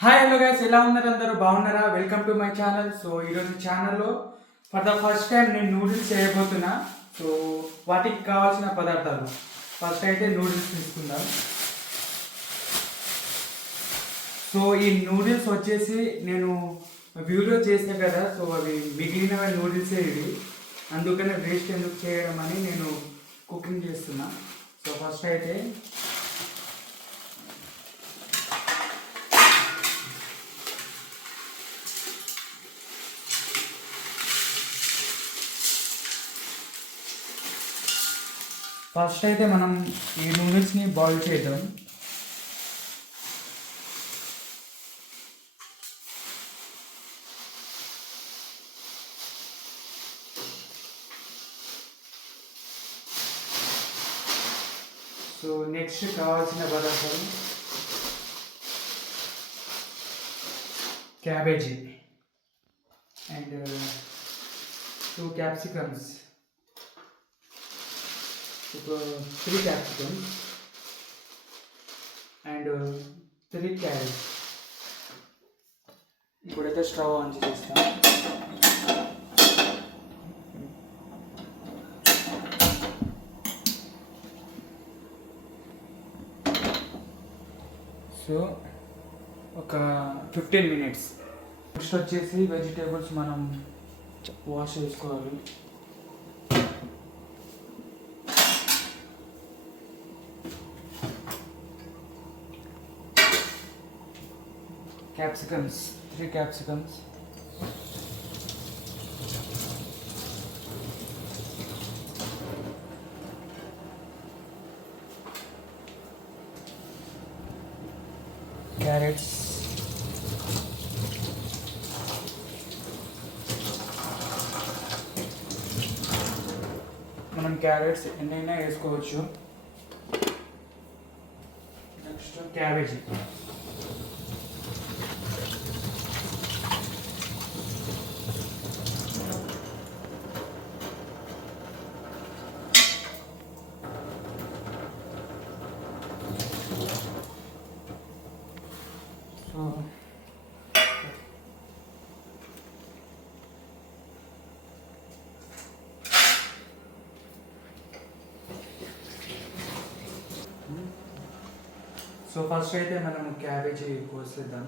Hi hello guys, ఎలా ఉన్నారు? అందరూ బాగున్నారా? Welcome to my channel. So ఈరోజు ఛానల్లో ఫర్ ద ఫస్ట్ టైం నేను నూడిల్స్ చేయబోతున్నా. సో వాటికి కావాల్సిన పదార్థాలు ఫస్ట్ అయితే నూడిల్స్ తీసుకుందాం. సో ఈ నూడిల్స్ వచ్చేసి నేను వీడియో చేసా కదా, సో అవి మిగిలిన నూడిల్సే ఇవి. అందుకనే వేస్ట్ ఎందుకు చేయడం అని నేను కుకింగ్ చేస్తున్నా. సో ఫస్ట్ అయితే మనం ఈ నూడిల్స్ని బాయిల్ చేద్దాం. సో నెక్స్ట్ కావాల్సిన పదార్థాలు cabbage and 2 capsicums, 3 capsicums and 3 carrots. ఇప్పుడైతే స్టవ్ ఆన్ చేస్తాం. సో ఒక 15 మినిట్స్. నెక్స్ట్ వచ్చేసి వెజిటేబుల్స్ మనం వాష్ చేసుకోవాలి. క్యాప్సికమ్స్, 3 క్యాప్సికమ్స్, క్యారెట్స్, మనం క్యారెట్స్ ఎన్నైనా వేసుకోవచ్చు. నెక్స్ట్ క్యాబేజీ, సో ఫస్ట్ అయితే మనం క్యాబేజీ కోసేద్దాం.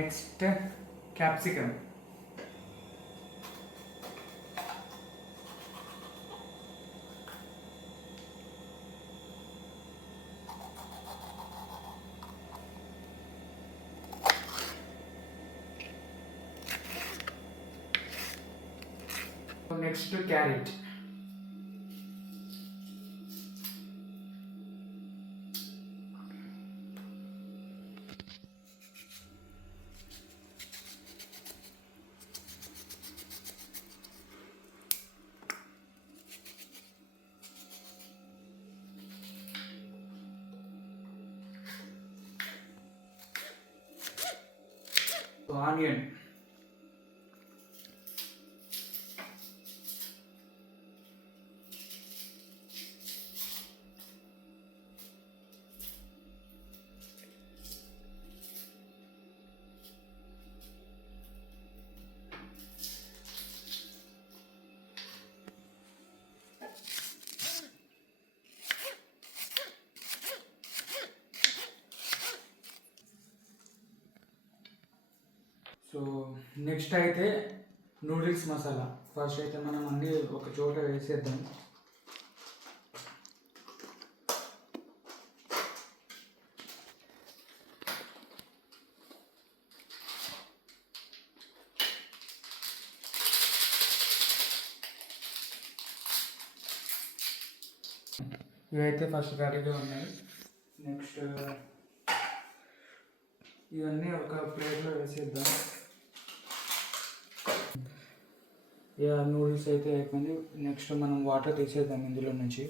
Next capsicum, next carrot, onion, so next అయితే నూడిల్స్ మసాలా. ఫస్ట్ అయితే మనం అన్నీ ఒక చోట వేసేద్దాం. ఇవైతే ఫస్ట్ రెడీగా ఉన్నాయి. నెక్స్ట్ ఇవన్నీ ఒక ప్లేట్లో వేసేద్దాం. ఇక నూడిల్స్ అయితే అయిపోయింది. నెక్స్ట్ మనం వాటర్ తీసేద్దాం ఇందులో నుంచి.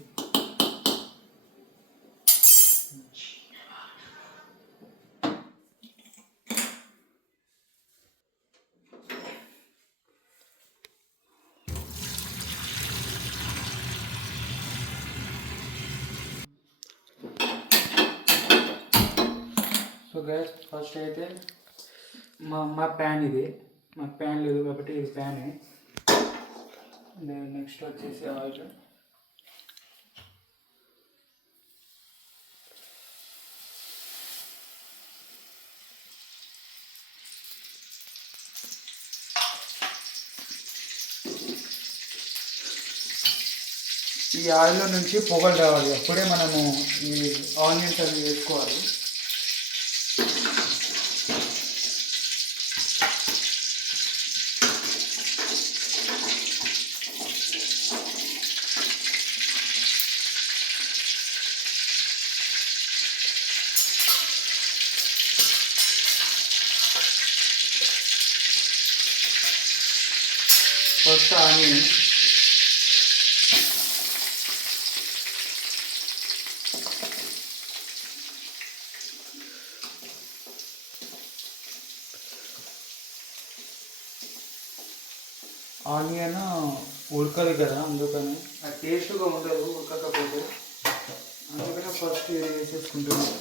సో గ్యాస్ ఫస్ట్ అయితే మా ప్యాన్ ఇది. మాకు ప్యాన్ లేదు కాబట్టి ఇది ప్యానే. నెక్స్ట్ వచ్చేసి ఆయిల్. ఈ ఆయిల్లో నుంచి పొగలు రావాలి, అప్పుడే మనము ఈ ఆనియన్స్ అవి వేసుకోవాలి. ఫస్ట్ ఆనియన్, ఆనియన్ ఉడకదు కదా, అందుకని అది టేస్ట్గా ఉండదు ఉడకకపోతే. అందుకనే ఫస్ట్ ఇది వేసేసుకుంటున్నాం.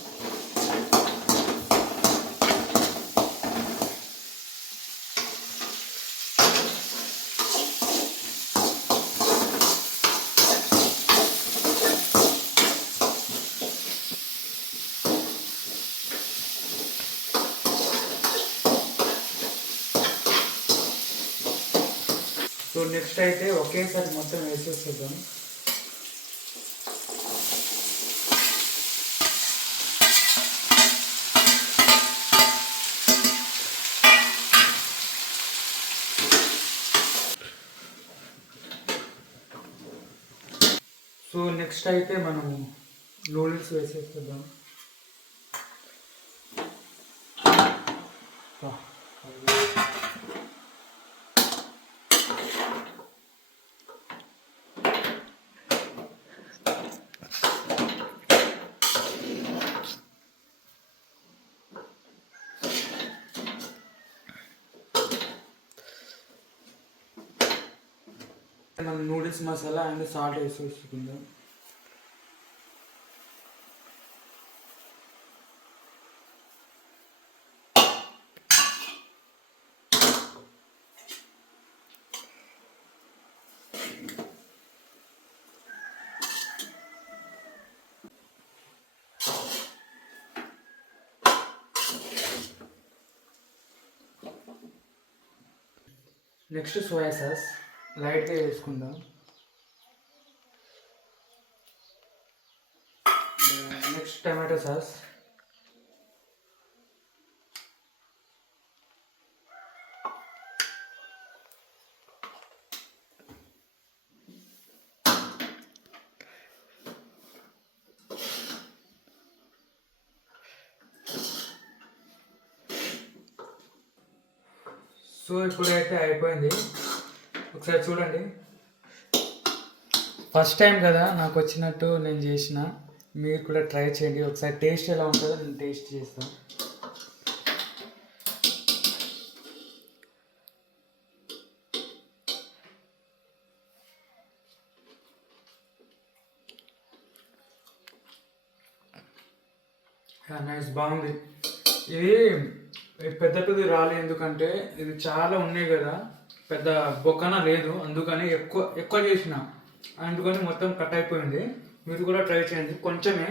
సో నెక్స్ట్ అయితే ఒకేసారి మొత్తం వేసేసేద్దాం. సో నెక్స్ట్ అయితే మనం నూడిల్స్ వేసేసేద్దాం. మనం నూడిల్స్ మసాలా అండ్ సాల్ట్ వేసుకుందాం. నెక్స్ట్ సోయా సాస్ లైట్గా వేసుకుందాం. నెక్స్ట్ టమాటో సాస్, సో ఇప్పుడైతే అయిపోయింది. ఒకసారి చూడండి. ఫస్ట్ టైం కదా నాకు వచ్చినట్టు నేను చేసిన, మీరు కూడా ట్రై చేయండి. ఒకసారి టేస్ట్ ఎలా ఉంటుందో నేను టేస్ట్ చేస్తాను. నైస్, బాగుంది. ఇది పెద్ద పెద్ద రాలే, ఎందుకంటే ఇది చాలా ఉన్నాయి కదా, పెద్ద బొక్కన లేదు, అందుకని ఎక్కువ ఎక్కువ చేసిన, అందుకని మొత్తం కట్ అయిపోయింది. మీరు కూడా ట్రై చేయండి. కొంచెమే,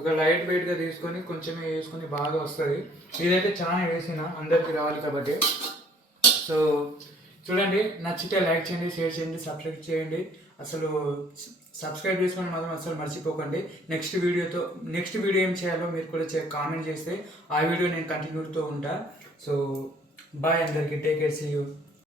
ఒక లైట్ వెయిట్గా తీసుకొని కొంచెమే వేసుకొని బాగా వస్తుంది. ఇదైతే చాలా వేసిన, అందరికీ రావాలి కాబట్టి. సో చూడండి, నచ్చితే లైక్ చేయండి, షేర్ చేయండి, సబ్స్క్రైబ్ చేయండి. అసలు సబ్స్క్రైబ్ చేసుకొని మాత్రం అసలు మర్చిపోకండి. నెక్స్ట్ వీడియో ఏం చేయాలో మీరు కూడా కామెంట్ చేస్తే ఆ వీడియో నేను కంటిన్యూతో ఉంటా. సో బాయ్ అందరికీ, టేక్ కేర్, సీ యూ.